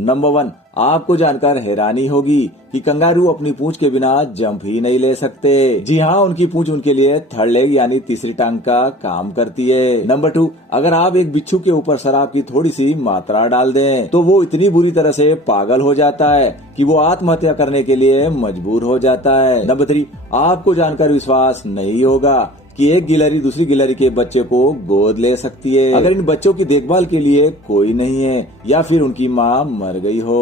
Number 1, आपको जानकर हैरानी होगी कि कंगारू अपनी पूंछ के बिना जंप ही नहीं ले सकते। जी हाँ, उनकी पूंछ उनके लिए थर्ड लेग यानी तीसरी टांग का काम करती है। नंबर 2, अगर आप एक बिच्छू के ऊपर शराब की थोड़ी सी मात्रा डाल दें तो वो इतनी बुरी तरह से पागल हो जाता है कि वो आत्महत्या करने के लिए मजबूर हो जाता है। नंबर 3, आपको जानकर विश्वास नहीं होगा कि एक गिलहरी दूसरी गिलहरी के बच्चे को गोद ले सकती है अगर इन बच्चों की देखभाल के लिए कोई नहीं है या फिर उनकी माँ मर गई हो।